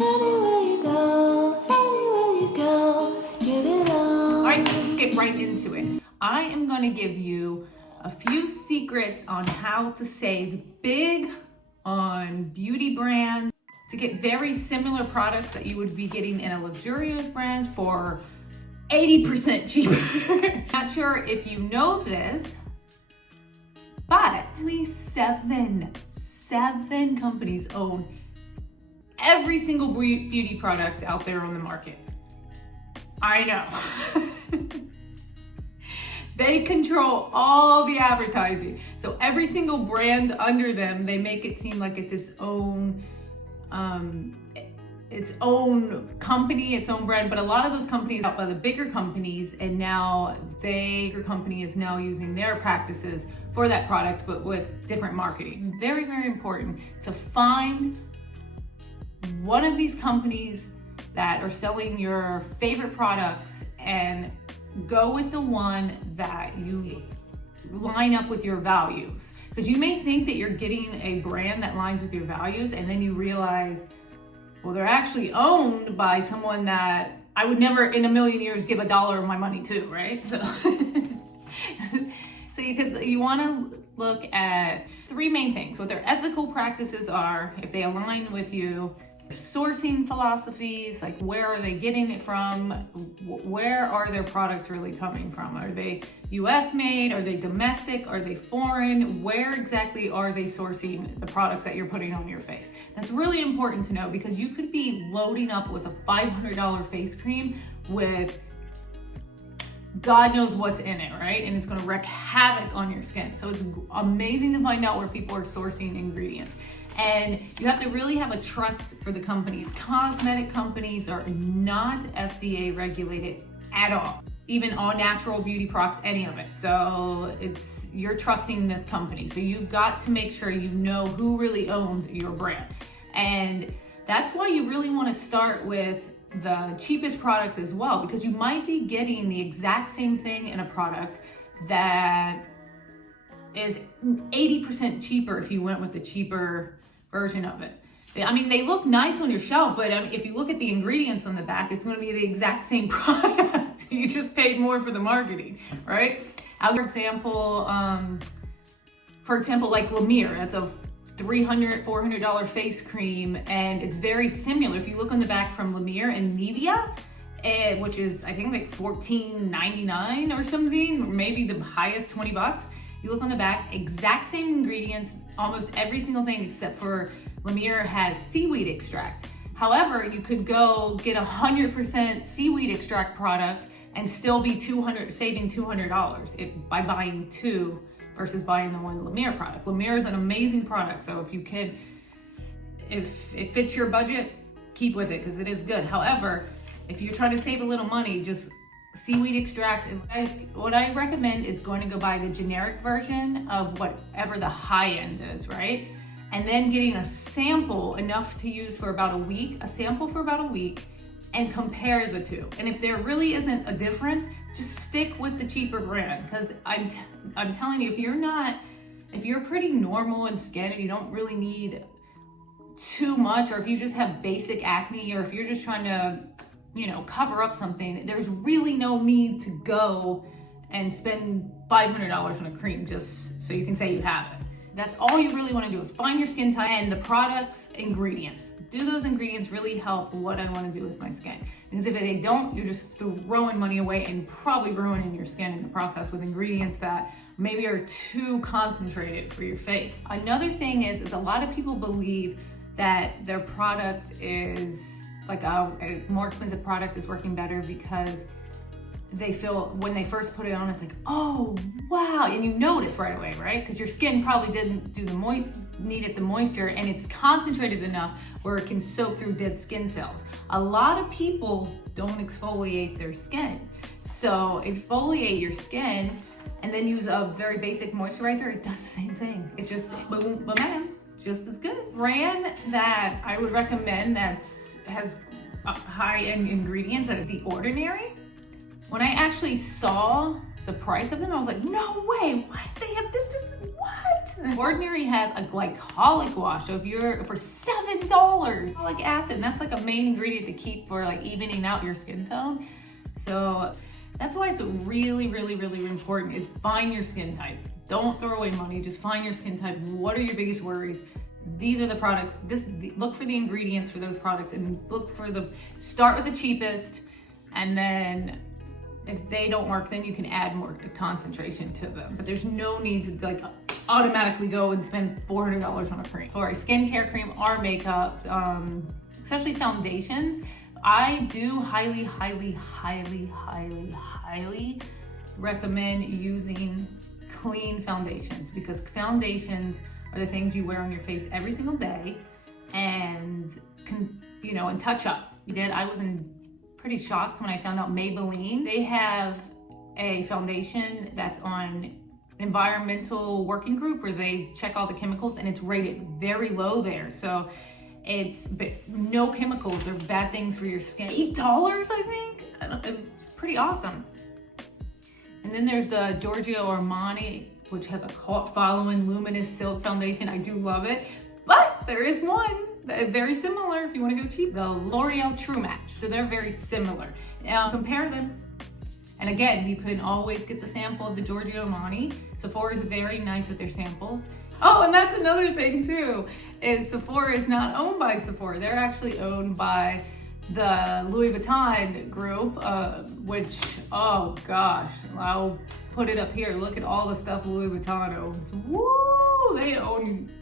Anywhere you go, give it all. All right, let's get right into it. I am going to give you a few secrets on how to save big on beauty brands, to get very similar products that you would be getting in a luxurious brand for 80% cheaper. Not sure if you know this, but only seven companies own every single beauty product out there on the market. I know. They control all the advertising. So every single brand under them, they make it seem like it's its own company, its own brand. But a lot of those companies are by the bigger companies, and now the bigger company is now using their practices for that product, but with different marketing. Very, very important to find one of these companies that are selling your favorite products and go with the one that you line up with your values. Because you may think that you're getting a brand that lines with your values, and then you realize, well, they're actually owned by someone that I would never in a million years give $1 of my money to, right? So you want to look at three main things: what their ethical practices are, if they align with you, sourcing philosophies, like where are they getting it from, where are their products really coming from, are they US made, are they domestic, are they foreign, where exactly are they sourcing the products that you're putting on your face. That's really important to know, because you could be loading up with a $500 face cream with God knows what's in it, right? And it's going to wreak havoc on your skin. So it's amazing to find out where people are sourcing ingredients. And you have to really have a trust for the companies. Cosmetic companies are not FDA regulated at all, even all natural beauty products, any of it. So you're trusting this company. So you've got to make sure you know who really owns your brand. And that's why you really want to start with the cheapest product as well, because you might be getting the exact same thing in a product that is 80% cheaper if you went with the cheaper version of it. I mean, they look nice on your shelf, but if you look at the ingredients on the back, it's going to be the exact same product. You just paid more for the marketing, right? For example, like La Mer, that's a $300, $400 face cream, and it's very similar. If you look on the back from La Mer and Nivea, which is I think like $14.99 or something, or maybe the highest $20. You look on the back, exact same ingredients, almost every single thing except for La Mer has seaweed extract. However, you could go get 100% seaweed extract product and still be saving $200 by buying two versus buying the one La Mer product. La Mer is an amazing product, so if it fits your budget, keep with it because it is good. However, if you're trying to save a little money, just seaweed extract. What I recommend is going to go buy the generic version of whatever the high end is, right? And then getting a sample enough to use for about a week, and compare the two. And if there really isn't a difference, just stick with the cheaper brand. Because I'm telling you, if you're pretty normal in skin and you don't really need too much, or if you just have basic acne, or if you're just trying to cover up something, there's really no need to go and spend $500 on a cream just so you can say you have it. That's all you really want to do, is find your skin type and the product's ingredients. Do those ingredients really help what I want to do with my skin? Because if they don't, you're just throwing money away and probably ruining your skin in the process with ingredients that maybe are too concentrated for your face. Another thing is a lot of people believe that their product is like a more expensive product is working better because they feel when they first put it on, it's like, oh, wow. And you notice right away, right? Because your skin probably didn't needed the moisture, and it's concentrated enough where it can soak through dead skin cells. A lot of people don't exfoliate their skin. So exfoliate your skin and then use a very basic moisturizer. It does the same thing. It's just boom, bam, just as good. Brand that I would recommend has high-end ingredients out of The Ordinary. When I actually saw the price of them, I was like, no way, what? They have this, what? Ordinary has a glycolic wash, so for $7, glycolic acid, and that's like a main ingredient to keep for like evening out your skin tone. So that's why it's really, really, really important is find your skin type. Don't throw away money, just find your skin type. What are your biggest worries? These are the products, look for the ingredients for those products and start with the cheapest, and then if they don't work, then you can add more concentration to them. But there's no need to like automatically go and spend $400 on a cream. For a skincare cream or makeup, especially foundations, I do highly, highly, highly, highly, highly recommend using clean foundations, because foundations are the things you wear on your face every single day and and touch up. I was in pretty shocked when I found out Maybelline, they have a foundation that's on environmental working group where they check all the chemicals, and it's rated very low there. So it's no chemicals or bad things for your skin. $8, I think. It's pretty awesome. And then there's the Giorgio Armani, which has a cult following, luminous silk foundation. I do love it, but there is one very similar if you want to go cheap, the L'Oreal True Match. So they're very similar. Now compare them. And again, you can always get the sample of the Giorgio Armani. Sephora is very nice with their samples. Oh, and that's another thing too, is Sephora is not owned by Sephora. They're actually owned by the Louis Vuitton group, which, oh gosh, I'll put it up here. Look at all the stuff Louis Vuitton owns. Woo! They own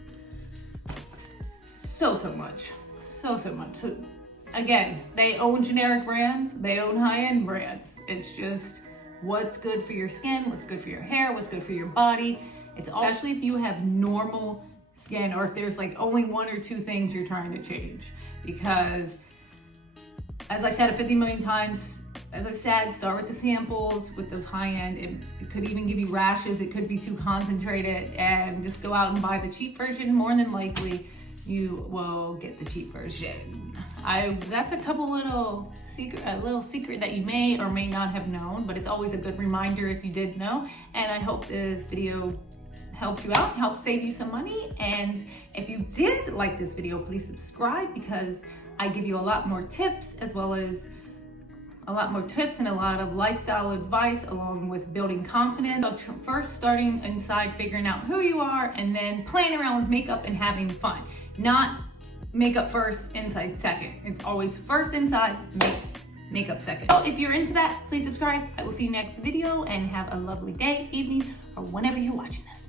so much. So much. So again, they own generic brands, they own high-end brands. It's just what's good for your skin, what's good for your hair, what's good for your body. It's especially if you have normal skin, or if there's like only one or two things you're trying to change. Because as I said 50 million times, as I said, start with the samples, with the high end. It could even give you rashes. It could be too concentrated, and just go out and buy the cheap version. More than likely, you will get the cheap version. That's a little secret that you may or may not have known, but it's always a good reminder if you did know. And I hope this video helped you out, helped save you some money. And if you did like this video, please subscribe, because I give you a lot more tips, as well as a lot more tips and a lot of lifestyle advice, along with building confidence. So first, starting inside, figuring out who you are, and then playing around with makeup and having fun. Not makeup first, inside second. It's always first inside, makeup second. So if you're into that, please subscribe. I will see you next video, and have a lovely day, evening, or whenever you're watching this.